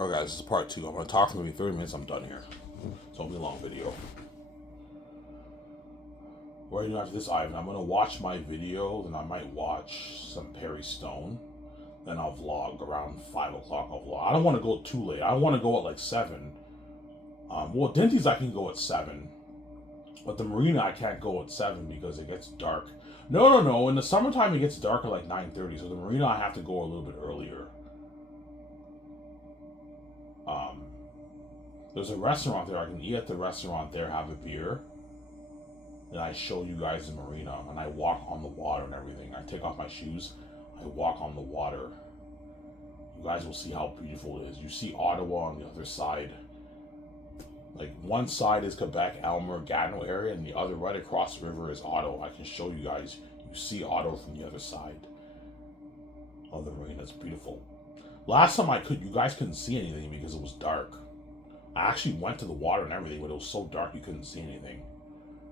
Alright guys, this is part 2. I'm going to talk for maybe 30 minutes, I'm done here. So it'll be a long video. Right after this, I'm going to watch my video, then I might watch some Perry Stone. Then I'll vlog around 5 o'clock, I'll vlog. I don't want to go too late. I want to go at like 7. Well, Dinty's I can go at 7. But the marina I can't go at 7 because it gets dark. No. In the summertime it gets dark at like 9:30. So the marina I have to go a little bit earlier. There's a restaurant there. I can eat at the restaurant there, have a beer. Then I show you guys the marina. And I walk on the water and everything. I take off my shoes. I walk on the water. You guys will see how beautiful it is. You see Ottawa on the other side. Like, one side is Quebec, Elmer, Gatineau area, and the other, right across the river, is Ottawa. I can show you guys. You see Ottawa from the other side of the marina. It's beautiful. Last time you guys couldn't see anything because it was dark. I actually went to the water and everything, but it was so dark you couldn't see anything.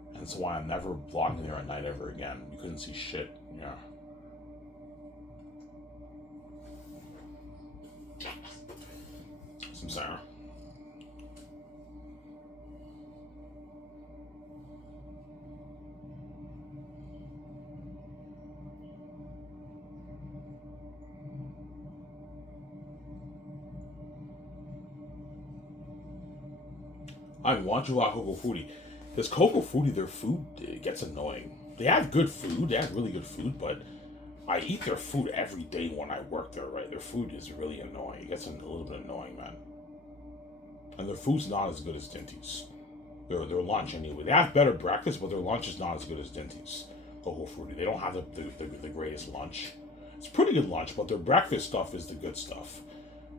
And that's why I'm never vlogging there at night ever again. You couldn't see shit. Yeah. Some Sarah. I want you a lot of Coco Frutti. Because Coco Frutti, their food gets annoying. They have good food. They have really good food, but I eat their food every day when I work there, right? Their food is really annoying. It gets a little bit annoying, man. And their food's not as good as Dinty's. Their lunch, anyway. They have better breakfast, but their lunch is not as good as Dinty's. Coco Frutti. They don't have the greatest lunch. It's pretty good lunch, but their breakfast stuff is the good stuff.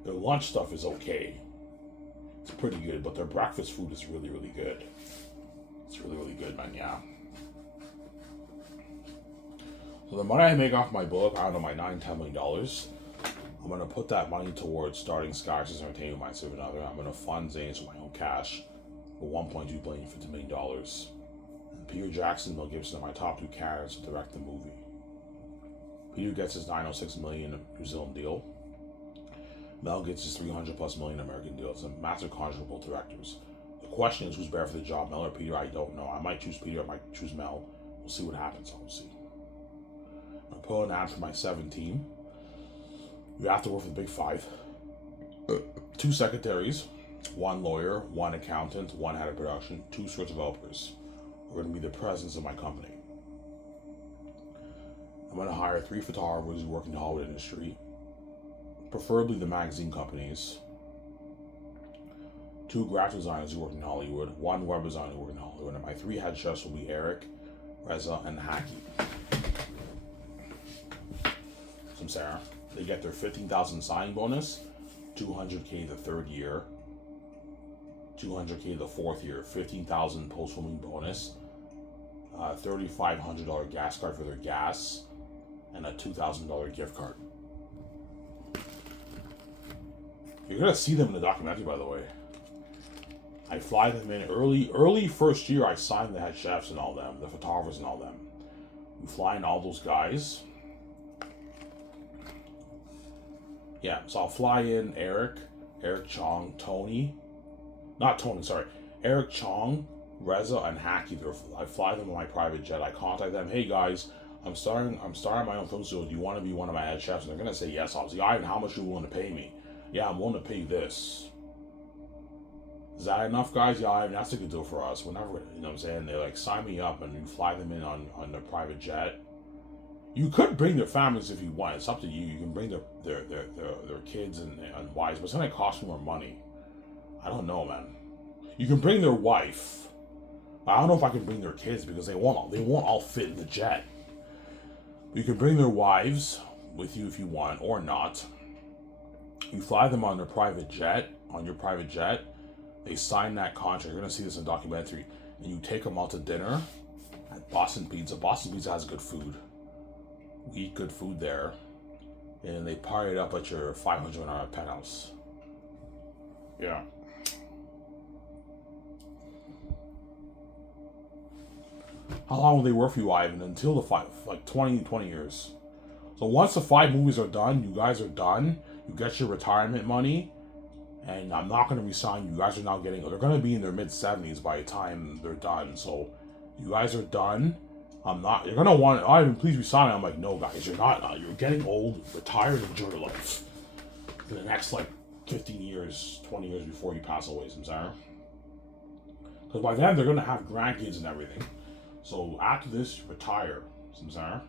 Their lunch stuff is okay. It's pretty good, but their breakfast food is really, really good. It's really, really good, man, yeah. So the money I make off my book, I don't know, my $9-10 million, I'm going to put that money towards starting Skyers Entertainment, my Civ another. I'm going to fund Zanes with my own cash for $1.2 billion, $50 million. And Peter Jackson and Mel Gibson are my top 2 candidates to direct the movie. Peter gets his $906 million New Zealand deal. Mel gets his $300+ million American deal. It's a master contract for both directors. The question is, who's better for the job, Mel or Peter? I don't know. I might choose Peter, I might choose Mel. We'll see what happens, obviously. I'm pulling an ad for my 7 team. You have to work for the big 5. 2 secretaries, 1 lawyer, 1 accountant, 1 head of production, 2 script developers. We're going to be the presidents of my company. I'm going to hire 3 photographers who work in the Hollywood industry, preferably the magazine companies, 2 graphic designers who work in Hollywood, 1 web designer who work in Hollywood, and my 3 head chefs will be Eric, Reza, and Haki. Some Sarah. They get their $15,000 signing bonus, $200K the 3rd year, $200K the 4th year, $15,000 post-filming bonus, $3,500 gas card for their gas, and a $2,000 gift card. You're gonna see them in the documentary, by the way. I fly them in early first year. I sign the head chefs and all them, the photographers and all them. We fly in all those guys. Yeah, so I'll fly in Eric Chong, Eric Chong, Reza, and Haki. I fly them on my private jet. I contact them. Hey guys, I'm starting my own film studio. Do you want to be one of my head chefs? And they're gonna say yes. Obviously, Ivan, how much are you willing to pay me? Yeah, I'm willing to pay this. Is that enough, guys? Yeah, Ivan, that's a good deal for us. Whenever, you know what I'm saying? They like sign me up and you fly them in on their private jet. You could bring their families if you want. It's up to you. You can bring their kids and wives, but it's gonna cost more money. I don't know, man. You can bring their wife. I don't know if I can bring their kids because they won't all fit in the jet. You can bring their wives with you if you want, or not. You fly them on their private jet, They sign that contract. You're gonna see this in a documentary. And you take them out to dinner at Boston Pizza. Boston Pizza has good food. We eat good food there. And they party it up at your $500 penthouse. Yeah. How long will they work for you, Ivan? Until the 5, like 20 years. So once the 5 movies are done, you guys are done. You get your retirement money. and I'm not going to resign you. You guys are now getting, they're going to be in their mid-70s by the time they're done. So you guys are done. I'm not, you're going to want, Ivan, please resign. I'm like, no, guys, you're not. You're getting old. Retire and enjoy your life for the next, like, 15 years, 20 years before you pass away, Samsara. Because by then, they're going to have grandkids and everything. So after this, retire, Samsara.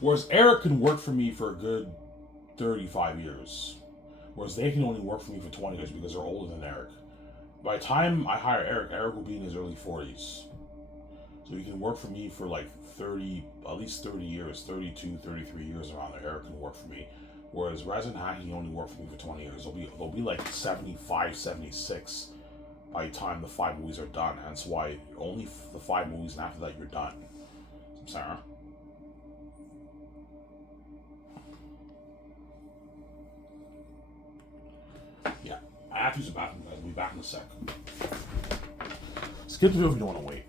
Whereas Eric can work for me for a good 35 years. Whereas they can only work for me for 20 years because they're older than Eric. By the time I hire Eric, Eric will be in his early 40s. So he can work for me for like 30, at least 30 years, 32, 33 years around there. Eric can work for me. Whereas Rez and Hacky only work for me for 20 years. They'll be like 75, 76 by the time the 5 movies are done. Hence why only the 5 movies, and after that you're done. Sarah. Yeah, I have to use the bathroom, guys. I'll be back in a sec. Skip the video if you don't want to wait.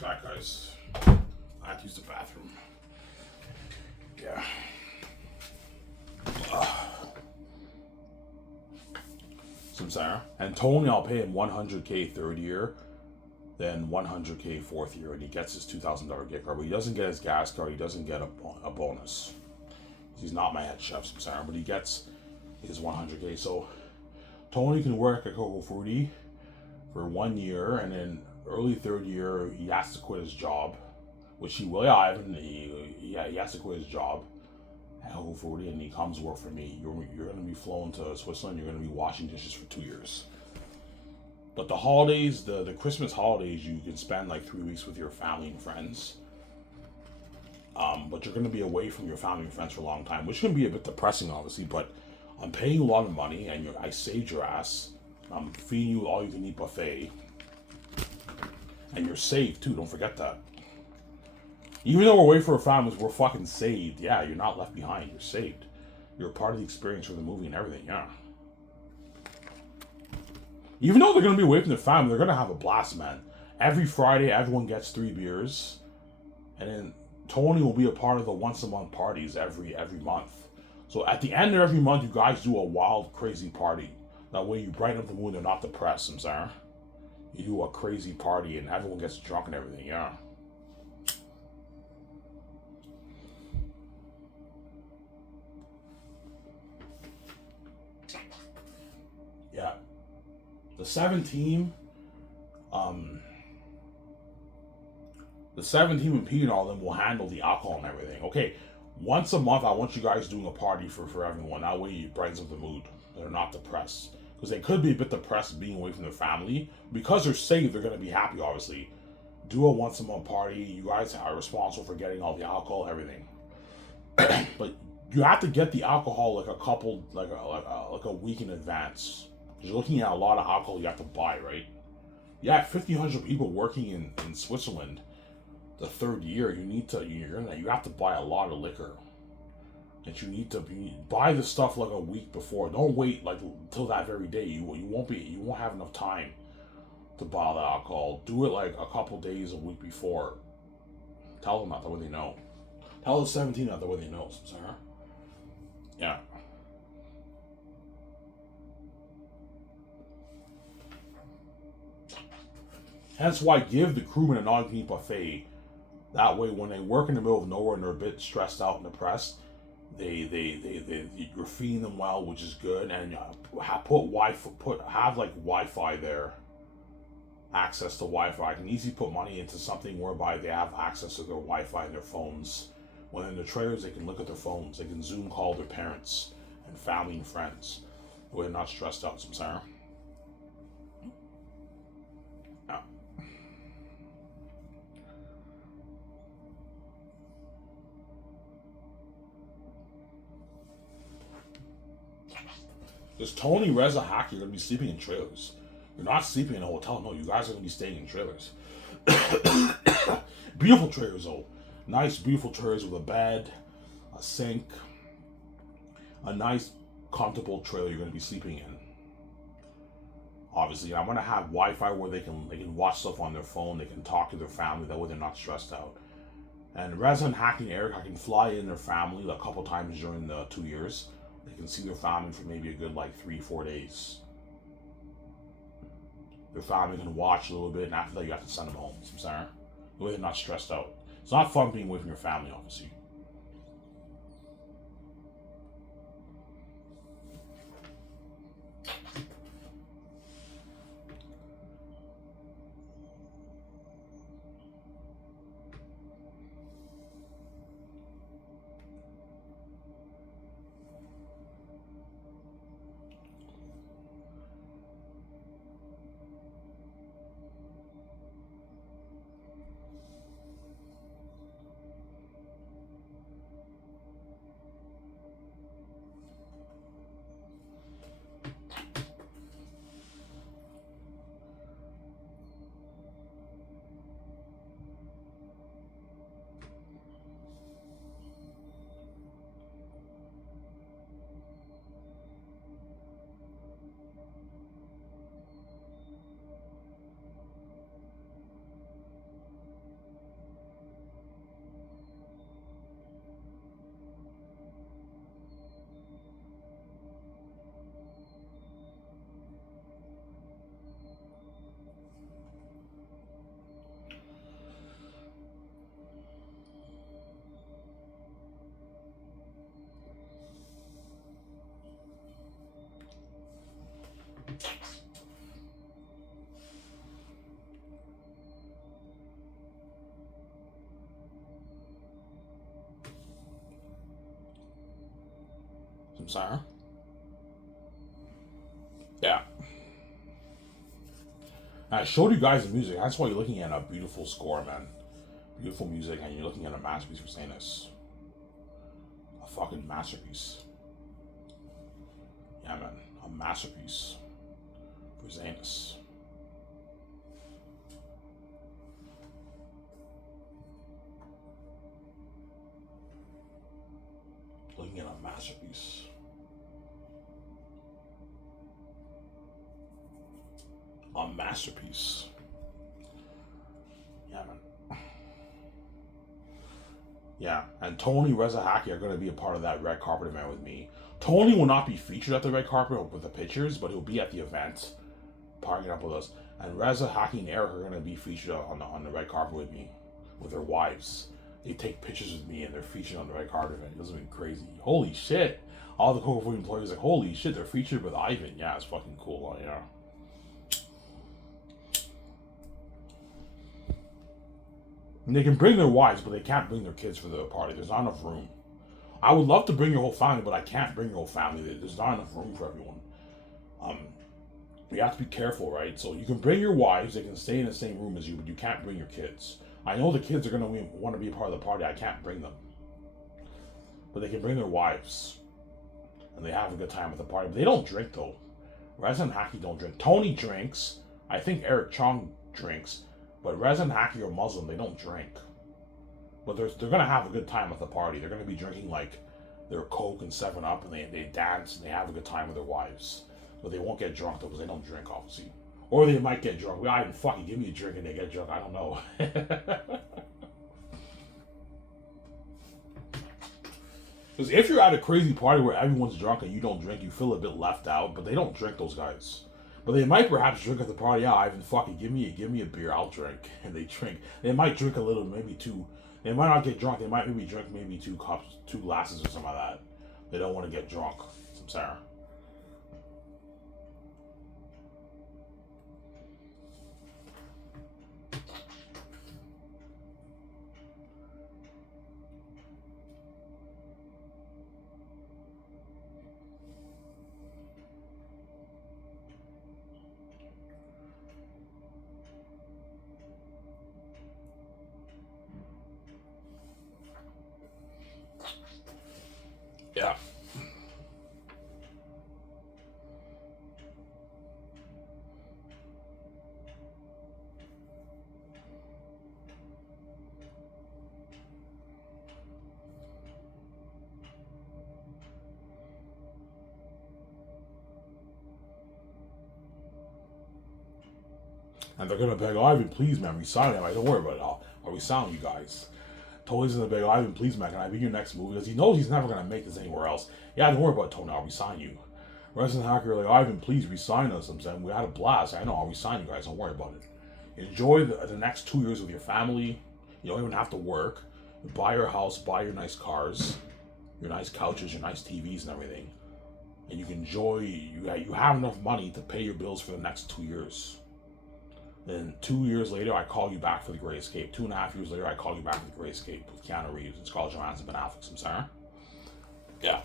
Back, guys. I have to use the bathroom. Yeah. Samsara. And Tony, I'll pay him $100K third year, then $100K fourth year, and he gets his $2,000 gift card. But he doesn't get his gas card. He doesn't get a bonus. He's not my head chef, Samsara, but he gets his $100K. So Tony can work at Coco Frutti for 1 year, and then early third year, he has to quit his job, which he will. Yeah, he has to quit his job at Whole 40, and he comes work for me. You're gonna be flown to Switzerland. You're gonna be washing dishes for 2 years. But the holidays, the Christmas holidays, you can spend like 3 weeks with your family and friends. But you're going to be away from your family and friends for a long time, which can be a bit depressing, obviously. But I'm paying you a lot of money, and I saved your ass. I'm feeding you all you can eat buffet, and you're saved too. Don't forget that. Even though we're away for our families, we're fucking saved. Yeah, you're not left behind. You're saved. You're a part of the experience for the movie and everything. Yeah. Even though they're going to be away from their family, they're going to have a blast, man. Every Friday, everyone gets 3 beers, and then Tony will be a part of the once a month parties every month. So at the end of every month, you guys do a wild, crazy party. That way you brighten up the mood. They're not depressed. I'm sorry. You do a crazy party and everyone gets drunk and everything. Yeah. Yeah. The 7 team, the 7 team and Pete and all of them will handle the alcohol and everything. Okay, once a month, I want you guys doing a party for everyone. That way, it brightens up the mood. They're not depressed because they could be a bit depressed being away from their family. Because they're safe, they're gonna be happy. Obviously, do a once a month party. You guys are responsible for getting all the alcohol, everything. But you have to get the alcohol like a week in advance. You're looking at a lot of alcohol you have to buy, right? Yeah, 1,500 people working in Switzerland. The third year, you have to buy a lot of liquor. And you need to buy the stuff like a week before. Don't wait like until that very day. You won't have enough time to buy all the alcohol. Do it like a couple days, a week before. Tell them that the way they know. Tell the 17 that the way they know. Sarah. Yeah. That's why give the crewmen a non-meat buffet. That way, when they work in the middle of nowhere and they're a bit stressed out and depressed, you're feeding them well, which is good, and have like Wi-Fi there, access to Wi-Fi. I can easily put money into something whereby they have access to their Wi-Fi and their phones. When in the trailers, they can look at their phones. They can Zoom call their parents and family and friends. Where they're not stressed out. Sarah. Yeah. Because Tony, Reza, Hack, you're gonna be sleeping in trailers. You're not sleeping in a hotel. No, you guys are gonna be staying in trailers. Beautiful trailers, though. Nice, beautiful trailers with a bed, a sink, a nice, comfortable trailer you're gonna be sleeping in. Obviously, I'm gonna have Wi-Fi where they can watch stuff on their phone. They can talk to their family. That way, they're not stressed out. And Reza and Hack and Eric, I can fly in their family a couple times during the 2 years. They can see their family for maybe a good like 3-4 days. Their family can watch a little bit, and after that, you have to send them home. Sorry, the way they're not stressed out. It's not fun being away from your family, obviously. sorry. Yeah. I showed you guys the music. That's why you're looking at a beautiful score, man. Beautiful music, and you're looking at a masterpiece for Zanus. A fucking masterpiece. Yeah, man. A masterpiece for Zanus. Looking at a masterpiece. A masterpiece. Yeah, man. Yeah, and Tony Reza Haki are going to be a part of that red carpet event with me. Tony will not be featured at the red carpet with the pictures, but he'll be at the event, partying up with us. And Reza Haki and Eric are going to be featured on the red carpet with me, with their wives. They take pictures with me and they're featured on the red carpet event. This has been crazy. Holy shit! All the Coca Food employees are like, holy shit, they're featured with Ivan. Yeah, it's fucking cool. Yeah. And they can bring their wives, but they can't bring their kids for the party. There's not enough room. I would love to bring your whole family, but I can't bring your whole family. There's not enough room for everyone. You have to be careful, right? So you can bring your wives. They can stay in the same room as you, but you can't bring your kids. I know the kids are going to want to be a part of the party. I can't bring them. But they can bring their wives. And they have a good time at the party. But they don't drink, though. Reza and Haki don't drink. Tony drinks. I think Eric Chong drinks. But Reza and Haki are Muslim. They don't drink. But they're going to have a good time at the party. They're going to be drinking, like, their Coke and 7-Up. And they dance and they have a good time with their wives. But they won't get drunk, though, because they don't drink, obviously. Or they might get drunk. I even fucking give me a drink and they get drunk. I don't know. Because if you're at a crazy party where everyone's drunk and you don't drink, you feel a bit left out. But they don't drink, those guys. But they might perhaps drink at the party. Yeah, Ivan, fucking give me a beer. I'll drink. And they drink. They might drink a little, maybe two. They might not get drunk. They might maybe drink maybe 2 cups, 2 glasses or something like that. They don't want to get drunk. Some Sarah. Yeah. And they're gonna beg Ivan, please, man, resign him. I don't worry about it. I'll resign you guys. Tony's gonna beg Ivan, please, man, can I be your next movie? Because he knows he's never gonna make this anywhere else. Yeah, don't worry about it, Tony. I'll resign you. Resident Hacker like, Ivan, please resign us. I'm saying we had a blast. I know. I'll resign you guys. Don't worry about it. Enjoy the next 2 years with your family. You don't even have to work. Buy your house. Buy your nice cars, your nice couches, your nice TVs, and everything. And you can enjoy. You have enough money to pay your bills for the next 2 years. Then 2 years later, I call you back for The Great Escape. 2.5 years later, I call you back for The Great Escape with Keanu Reeves and Scarlett Johansson and Ben Affleck. I'm sorry. Yeah.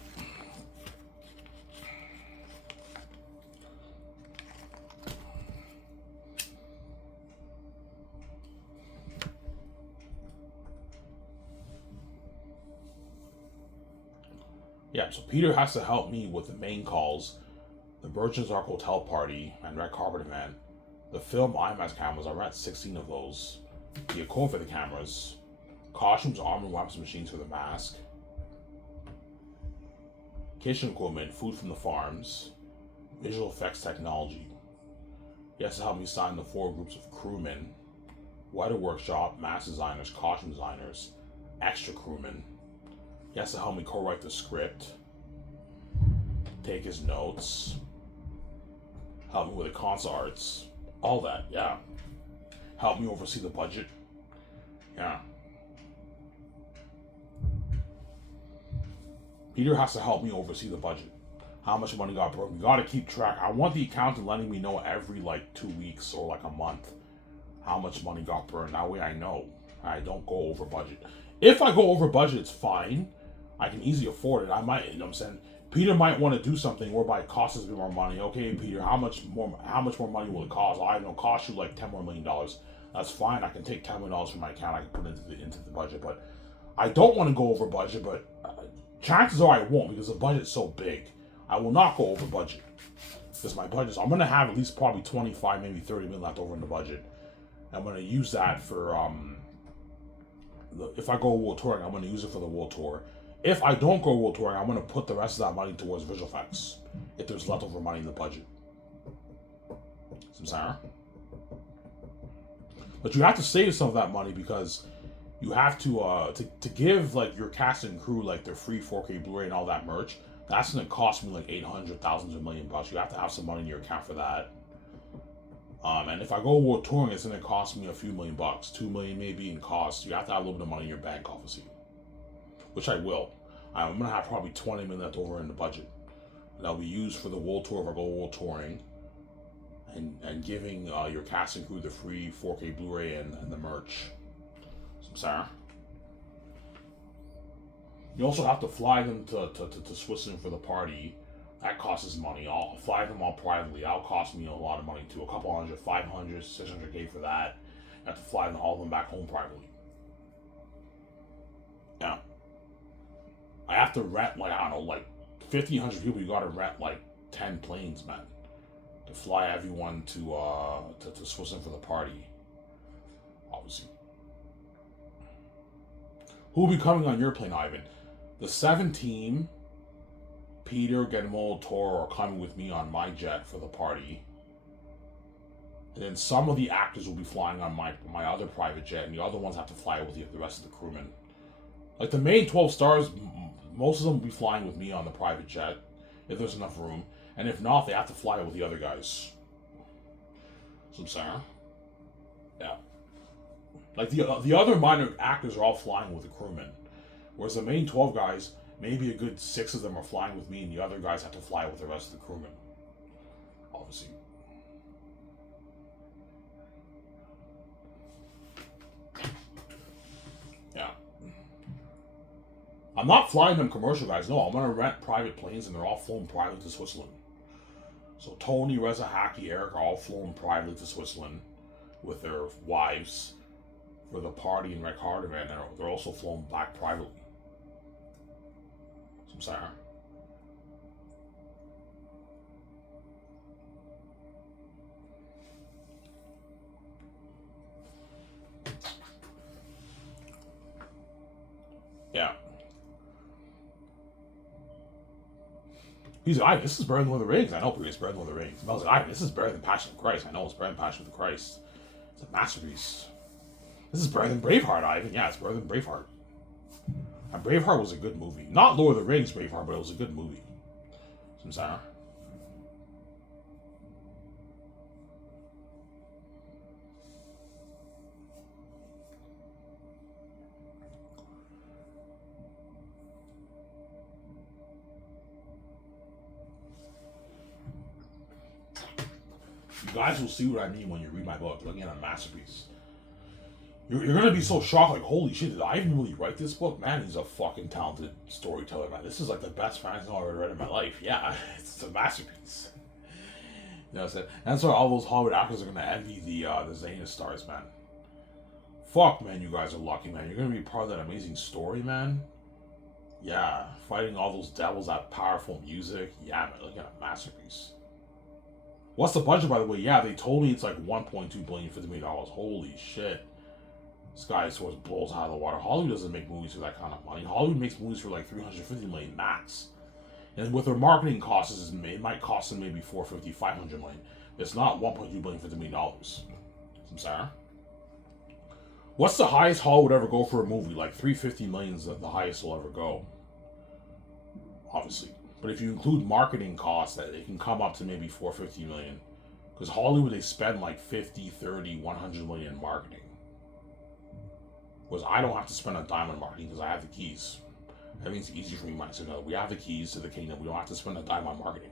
Yeah, so Peter has to help me with the main calls, the Virgin's Ark Hotel party, and red carpet event. The film IMAX cameras, I rent 16 of those. The equipment for the cameras. Costumes, armor, weapons, machines for the mask. Kitchen equipment, food from the farms. Visual effects technology. He has to help me sign the 4 groups of crewmen. Weather workshop, mask designers, costume designers, extra crewmen. He has to help me co-write the script. Take his notes. Help me with the console arts. All that, yeah. Help me oversee the budget. Yeah. Peter has to help me oversee the budget. How much money got broke. We gotta keep track. I want the accountant letting me know every 2 weeks or a month how much money got burned. That way I know. I don't go over budget. If I go over budget, it's fine. I can easily afford it. I might, you know what I'm saying? Peter might want to do something whereby it costs us a bit more money. Okay, Peter, how much more money will it cost? I don't know, cost you like $10 more million. That's fine. I can take $10 million from my account. I can put it into the budget, but I don't want to go over budget. But chances are I won't, because the budget's so big. I will not go over budget because my budget. I'm gonna have at least probably 25, maybe 30 million left over in the budget. I'm gonna use that for if I go world touring, I'm gonna use it for the world tour. If I don't go world touring, I'm going to put the rest of that money towards visual effects, if there's leftover money in the budget. Samsara. But you have to save some of that money, because you have to give like your cast and crew like their free 4K Blu-ray and all that merch. That's going to cost me like 800,000 to $1 million. You have to have some money in your account for that. And if I go world touring, it's going to cost me a few $1 million, $2 million maybe in cost. You have to have a little bit of money in your bank, obviously. Which I will. I'm going to have probably 20 million left over in the budget. That'll be used for the world tour if I go world touring. And giving your cast and crew the free 4K Blu-ray and the merch. Samsara. You also have to fly them to Switzerland for the party. That costs us money. I'll fly them all privately. That'll cost me a lot of money too. A couple hundred, 500, 600K for that. I have to fly them, all of them back home privately. Yeah. I have to rent, like, I don't know, like 50, 100 people. You gotta rent like 10 planes, man, to fly everyone to Switzerland for the party. Obviously. Who will be coming on your plane, Ivan? The 7 team, Peter, Genmo, Toro are coming with me on my jet for the party. And then some of the actors will be flying on my other private jet, and the other ones have to fly with the rest of the crewmen. Like the main 12 stars, most of them will be flying with me on the private jet, if there's enough room. And if not, they have to fly with the other guys. Samsara. Yeah. Like the other minor actors are all flying with the crewmen. Whereas the main 12 guys, maybe a good 6 of them are flying with me, and the other guys have to fly with the rest of the crewmen. Obviously. Yeah. I'm not flying them commercial guys. No, I'm going to rent private planes, and they're all flown privately to Switzerland. So Tony, Reza, Haki, Eric are all flown privately to Switzerland with their wives for the party and Red Card event. They're also flown back privately. Samsara. Yeah. He's like, Ivan, this is better than Lord of the Rings. I know it's better than Lord of the Rings. I was like, Ivan, this is better than Passion of Christ. I know it's better than Passion of the Christ. It's a masterpiece. This is better than Braveheart, Ivan. Yeah, it's better than Braveheart. And Braveheart was a good movie. Not Lord of the Rings Braveheart, but it was a good movie. Samsara. You guys will see what I mean when you read my book. Looking at a masterpiece. You're gonna be so shocked, like, holy shit, did I even really write this book? Man, he's a fucking talented storyteller, man. This is like the best fantasy novel I've ever read in my life. Yeah, it's a masterpiece. You know what I'm saying? That's why all those Hollywood actors are gonna envy the Xena stars, man. Fuck, man, you guys are lucky, man. You're gonna be part of that amazing story, man. Yeah, fighting all those devils, that powerful music. Yeah, man, look at a masterpiece. What's the budget, by the way? Yeah, they told me it's like $1.2 billion, $50 million. Holy shit. This guy sort of blows out of the water. Hollywood doesn't make movies for that kind of money. Hollywood makes movies for like $350 million max. And with their marketing costs, it might cost them maybe $450, $500 million. It's not $1.2 billion, $50 million. Samsara. What's the highest Hollywood ever go for a movie? Like $350 million is the highest they'll ever go. Obviously. But if you include marketing costs, that it can come up to maybe $450 million. Because Hollywood, they spend like 50, 30, 100 million in marketing. Whereas I don't have to spend a dime on marketing because I have the keys. Everything's easy for me, man. So no, we have the keys to the kingdom. We don't have to spend a dime on marketing.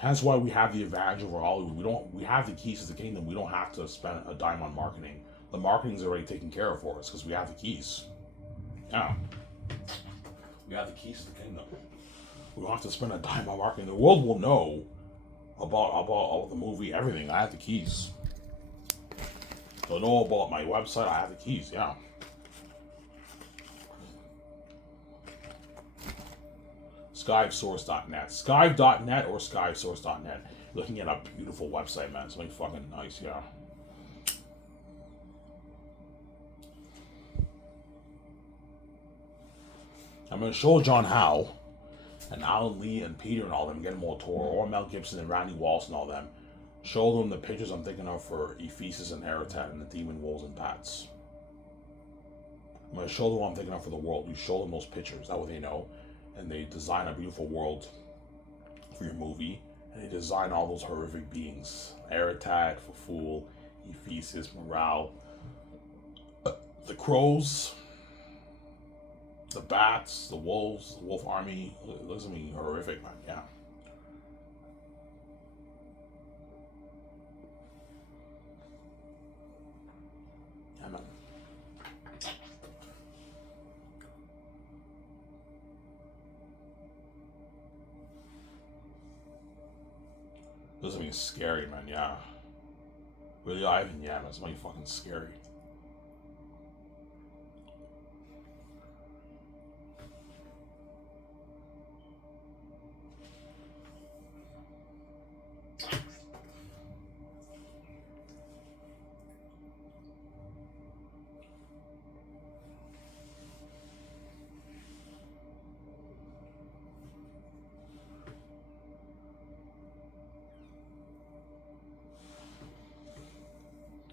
Hence why we have the advantage over Hollywood. We have the keys to the kingdom. We don't have to spend a dime on marketing. The marketing's already taken care of for us because we have the keys. Yeah. We have the keys to the kingdom. We don't have to spend a dime on marketing. The world will know about the movie, everything. I have the keys. They'll know about my website. I have the keys. Yeah. Skyvesource.net. Skyve.net or skyvesource.net. Looking at a beautiful website, man. Something fucking nice, yeah. I'm going to show John Howe and Alan Lee and Peter and all them, Guillermo del Toro, or Mel Gibson and Randy Walsh and all them. Show them the pictures I'm thinking of for Ephesus and Heretat and the Demon Wolves and Bats. I'm going to show them what I'm thinking of for the world. You show them those pictures. That way they know. And they design a beautiful world for your movie. And they design all those horrific beings. Heretat, Faful, Ephesus, Morale, the crows, the bats, the wolves, the wolf army. Looks at me horrific, man. Yeah. Yeah, man. Looks at me scary, man. Yeah. Really, Ivan? Yeah, man. It's something fucking scary.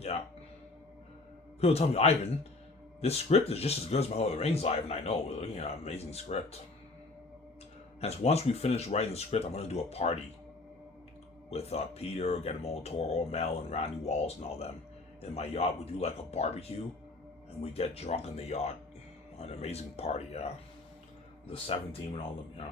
Yeah. People tell me, Ivan, this script is just as good as my Lord of the Rings, Ivan. I know. We're looking at an amazing script. And once we finish writing the script, I'm going to do a party with Peter, Guillermo del Toro, Mel, and Randy Walsh and all them. In my yacht, we do like a barbecue, and we get drunk in the yacht. An amazing party, yeah. The 7 team and all them, yeah.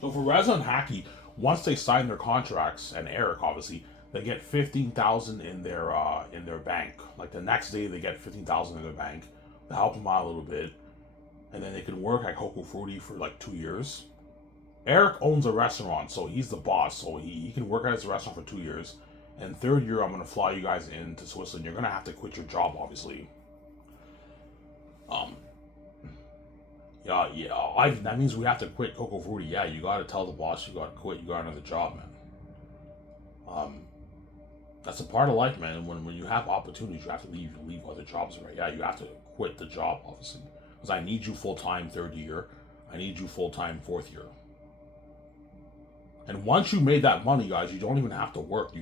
So for Reza and Haki, once they sign their contracts, and Eric obviously, they get 15,000 in their bank. Like the next day, they get 15,000 in their bank to help them out a little bit, and then they can work at Coco Frutti for like 2 years. Eric owns a restaurant, so he's the boss. So he can work at his restaurant for 2 years. And 3rd year, I'm gonna fly you guys into Switzerland. You're gonna have to quit your job, obviously. Yeah. That means we have to quit Coco Frutti. Yeah, you gotta tell the boss you gotta quit. You got another job, man. That's a part of life, man. When you have opportunities, you have to leave other jobs, right? Yeah, you have to quit the job, obviously, because I need you full time 3rd year. I need you full time 4th year. And once you made that money, guys, you don't even have to work.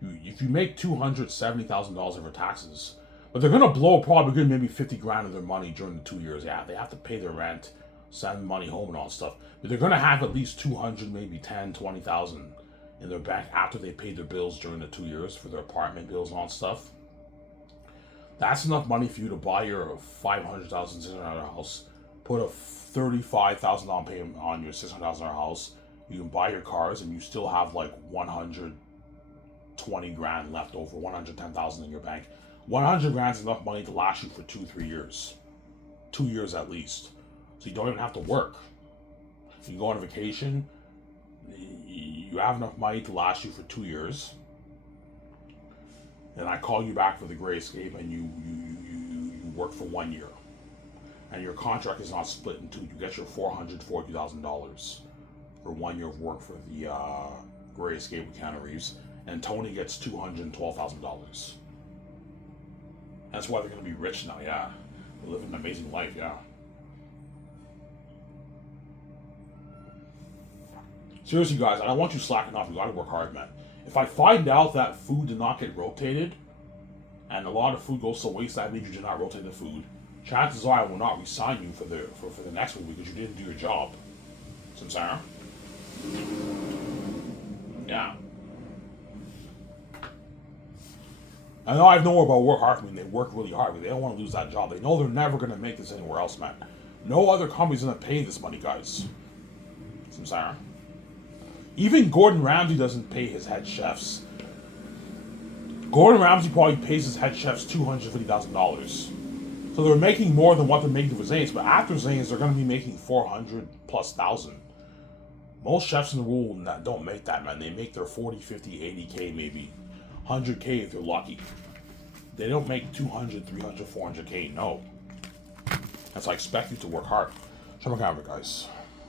If you make $270,000 over taxes. But they're gonna blow probably good maybe 50 grand of their money during the 2 years. Yeah, they have to pay their rent, send money home and all that stuff. But they're gonna have at least 200, maybe 10, 20,000 in their bank after they paid their bills during the 2 years for their apartment bills and all that stuff. That's enough money for you to buy your $500,000 $600 house, put a $35,000 down payment on your $600,000 house. You can buy your cars, and you still have like 120 grand left over, 110,000 in your bank. 100 grand is enough money to last you for 2-3 years. 2 years at least. So you don't even have to work. You go on vacation, you have enough money to last you for 2 years. And I call you back for the Gray Escape, and you work for 1 year. And your contract is not split in two. You get your $440,000 for 1 year of work for the Gray Escape with Keanu Reeves. And Tony gets $212,000. That's why they're going to be rich now, yeah. They're living an amazing life, yeah. Seriously, guys, I don't want you slacking off. You got to work hard, man. If I find out that food did not get rotated, and a lot of food goes to waste, that means you did not rotate the food. Chances are I will not resign you for the next movie because you didn't do your job. Samsara? Yeah. I know I've known about work hard. I mean, they work really hard, but they don't want to lose that job. They know they're never going to make this anywhere else, man. No other company's going to pay this money, guys. Samsara. Even Gordon Ramsay doesn't pay his head chefs Gordon Ramsay probably pays his head chefs $250,000. So they're making more than what they're making for Zane's, but after Zane's, they're going to be making 400 plus thousand. Most chefs in the world don't make that, man. They make their 40, 50, 80K, maybe 100K if they're lucky. They don't make 200, 300, 400K, no. That's I expect you to work hard. Show my camera, guys.